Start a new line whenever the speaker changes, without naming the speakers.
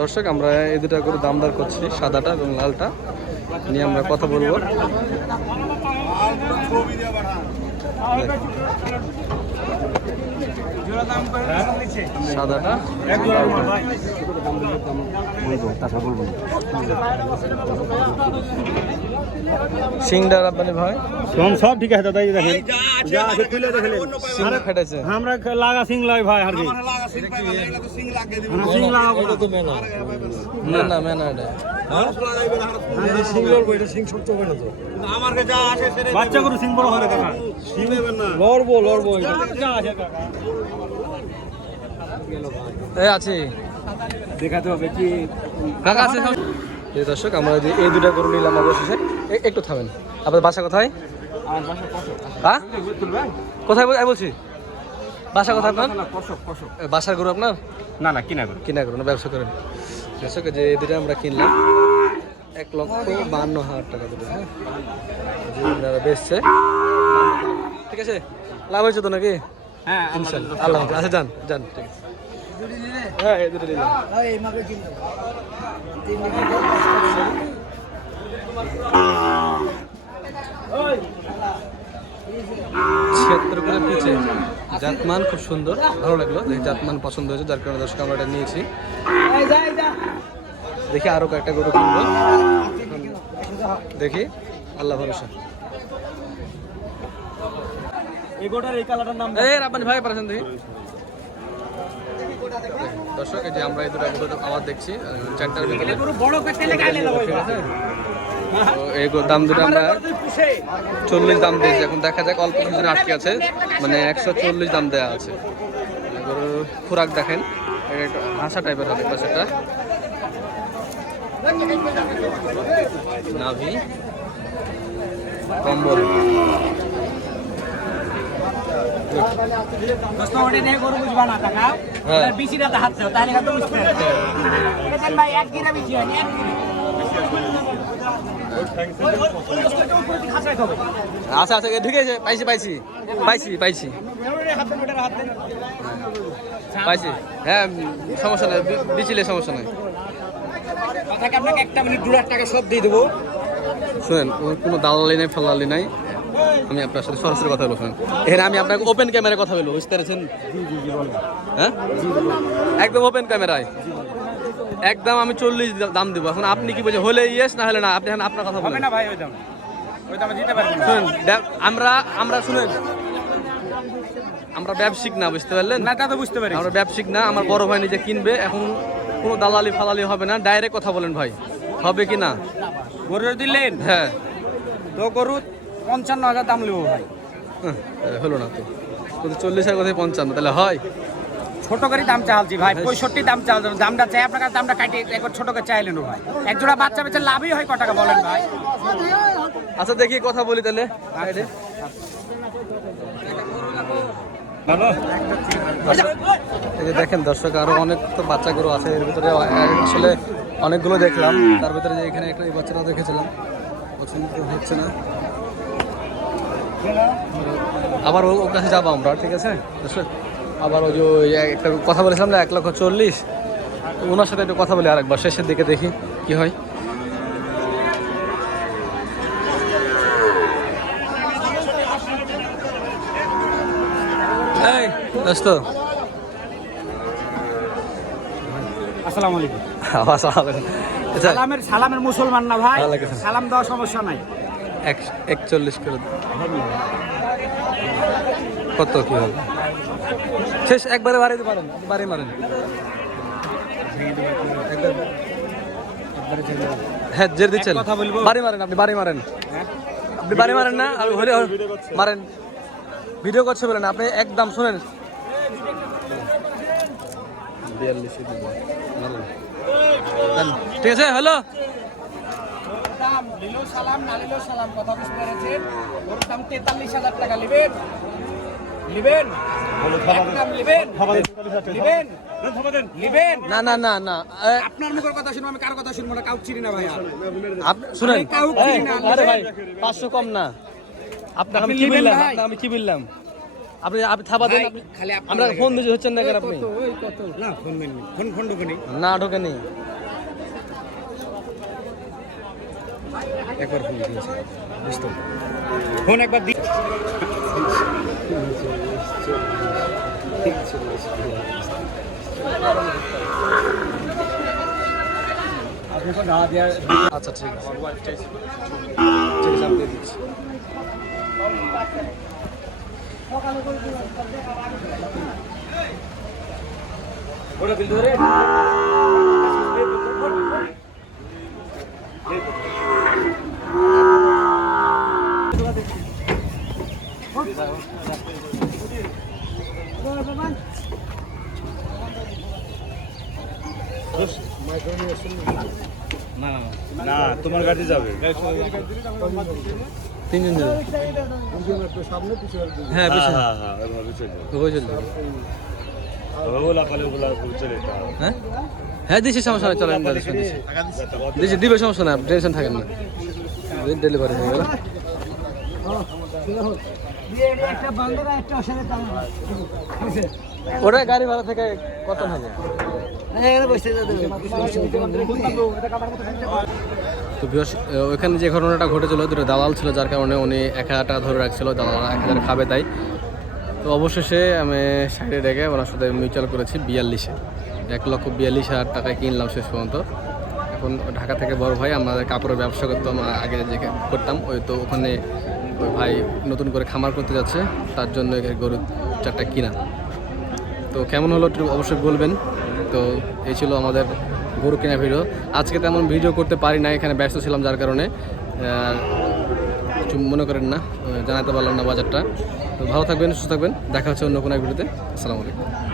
দর্শক, আমরা এই দুটা করে দামদার করছি, সাদাটা এবং লালটা। নিয়ে আমরা কথা বলব। সাদাটা। সিংডার আপনাদের ভাই।
সব ঠিক আছে,
দাদা দেখেন।
আমরা লাগা সিং লাই ভাই হার কি সিং লাগা
না। না মেনা এটা।
বাচ্চা গরু সিং বড় হলে দেখা
লড়বো লড়বো
আছে
এই আছে।
দেখাতে হবে কি।
কাকা আছে দর্শক আমরা যে এই দুটা গরু নিলাম অবশেষে এ- একটু থামেন। আপনার বাসা কোথায়? হ্যাঁ? কোথায় এই বলছি। বাসা কোথায় আপনার? বাসার গরু আপনার?
না না কিনা গরু
কিনা করুন। ব্যবসা করেন দর্শক যে এই দুটো আমরা কিনলাম এক লক্ষ বান্ন হাজার টাকা দুটো হ্যাঁ? আপনারা বেচছে। ঠিক আছে? লাভ হয়েছে তো নাকি?
হ্যাঁ
আল্লাহ আচ্ছা যান যান ঠিক আছে। হ্যাঁ এই দুটো নিলাম। জাতমান খুব সুন্দর ভালো লাগল দেখি জাতমান পছন্দ হয়েছে যার কারণে দর্শক আমরা এটা নিয়েছি। দেখি আরও কয়েকটা গরু কিনবো। দেখি আল্লাহ ভরসা। দর্শক এই যে আমরা এই দুটো আবার দেখছি চারটার ভিতরে। তো এই দাম দুটো আমরা চল্লিশ দাম দিয়েছি। এখন দেখা যাক অল্প কিছু আটকে আছে। মানে একশো চল্লিশ দাম দেওয়া আছে। খোরাক দেখেন। এটা হাসা টাইপের হবে পাশেটা নাভি। কম্বল। হ্যাঁ।
বিচিটা হাত দাও তাহলে ভাই এক গিরা হয় এক
আচ্ছা আচ্ছা ঢুকেছে পাইছি পাইছি। পাইছি পাইছি। পাইছি। হ্যাঁ সমস্যা নাই বিচিলে সমস্যা নাই।
কথাকে আপনাকে একটা মিনিট দু লাখ টাকা সব দিয়ে দেবো।
শুনেন কোনো দালালি নাই ফালালি নাই। আমি আপনার সাথে সরাসরি কথা বলব শুনেন। এখানে আমি আপনাকে ওপেন ক্যামেরায় কথা বলব বুঝতে পেরেছেন? হ্যাঁ? একদম ওপেন ক্যামেরায় একদম আমি চল্লিশ দাম দেবো। এখন আপনি কি বলছেন? হলে ইয়েস না হলে না? আপনি এখন আপনার কথা বলেন।
না ভাই ওই দাম। ওই দামে দিতে পারবেন
শুনেন আমরা আমরা শুনেন আমরা ব্যবসায়িক না বুঝতে পারলেন?
না তা তো বুঝতে পারি
আমরা ব্যবসায়িক না আমার বড় ভাই নিজে কিনবে এখন কোনো দালালি ফালালি হবে না ডাইরেক্ট কথা বলেন ভাই। হবে কি না?
গরু দিলেন
হ্যাঁ।
তো গরু পঞ্চান্ন হাজার দাম নেব ভাই।
হ্যাঁ, হলো না তো। চল্লিশ হাজার কোথায় পঞ্চান্ন তাহলে হয়।
ছোট করে দাম চালছি ভাই পঁয়ষট্টি দাম চাল দামটা চাই আপনার কাছে দামটা কাটিয়ে একবার ছোট করে চাইলেন ভাই। এক জোড়া বাচ্চা বেচে লাভই হয় ক টাকা বলেন ভাই?
আচ্ছা দেখি কথা বলি তাহলে। যে দেখেন দর্শক আরও অনেক তো বাচ্চা গরু আছে এর ভিতরে আসলে অনেকগুলো দেখলাম। তার ভিতরে যে এখানে একটা এই বাচ্চাটা দেখেছিলাম। পছন্দ হচ্ছে না। আবার ও- ওর কাছে যাব আমরা ঠিক আছে? দর্শক আবার ওই যে ওই একটা কথা বলেছিলাম না এক লক্ষ চল্লিশ। ওনার সাথে একটু কথা বলি আরেকবার শেষের দিকে দেখি কি হয়। দোস্ত।
আসসালামু আলাইকুম।
আচ্ছা।
সালামের সালামের মুসলমান না ভাই।
ওয়ালাইকুম
সালাম। দেওয়া সমস্যা নাই।
এক একচল্লিশ করে। কত কি হবে? শেষ একবারে দিতে পারেন বাড়ি মারেন। হ্যাঁ জের দিচ্ছেন।
কথা
বাড়ি মারেন আপনি বাড়ি মারেন। আপনি বাড়ি মারেন না আমি হলে মারেন। ভিডিও করছে বলেন আপনি একদম শুনেন। ঠিক আছে হ্যালো?
দাম সালাম না লিলো সালাম কথা বুঝতে পেরেছেন। ওর দাম তেতাল্লিশ হাজার টাকা নেবেন নেবেন?
না না না না।
আপনার মুখের কথা শুনব আমি কার কথা শুনব কাউ চিনি না ভাইয়া।
শুনেন। আরে ভাই পাঁচশো কম না। আপনার আমি কি আমি কি বললাম? আপনি আপনি থাবা দেন আমরা ফোন দিয়ে হচ্ছেন না কেন আপনি?
না ফোন ফোন
ঢোকেনি। একবার ফোন
একবার দি
আচ্ছা ঠিক আছে।
ওটা বিল
না তোমার গাড়ি যাবে।
তিনজন যাবে। হ্যাঁ
হ্যাঁ হ্যাঁ হ্যাঁ।
হ্যাঁ? হ্যাঁ সমস্যা নাই চলেন দিচ্ছি দিবে সমস্যা না টেনশন থাকেন না। ডেলিভারি হয়ে গেল। ওটা গাড়ি ভাড়া থেকে কত হবে তো ওখানে যে ঘটনাটা ঘটেছিল, দুটো দালাল ছিল, যার কারণে উনি এক হাজার টাকা ধরে রাখছিল দালাল এক হাজার খাবে তাই। তো অবশেষে আমি সাইডে রেখে ওনার সাথে মিউচুয়াল করেছি বিয়াল্লিশে। এক লক্ষ বিয়াল্লিশ হাজার টাকায় কিনলাম শেষ পর্যন্ত। এখন ঢাকা থেকে বড় ভাই, আমাদের কাপড়ের ব্যবসা করতো আমরা আগে যে করতাম, ওই তো ওখানে ওই ভাই নতুন করে খামার করতে যাচ্ছে, তার জন্য গরু চারটা কিনা। তো কেমন হলো অবশ্যই বলবেন। তো এই ছিল আমাদের গরু কেনা ভিডিও আজকে তেমন ভিডিও করতে পারি না এখানে ব্যস্ত ছিলাম যার কারণে। কিছু মনে করেন না জানাতে পারলাম না বাজারটা। তো ভালো থাকবেন, সুস্থ থাকবেন। দেখা হচ্ছে অন্য কোনো ভিডিওতে আসসালামু আলাইকুম।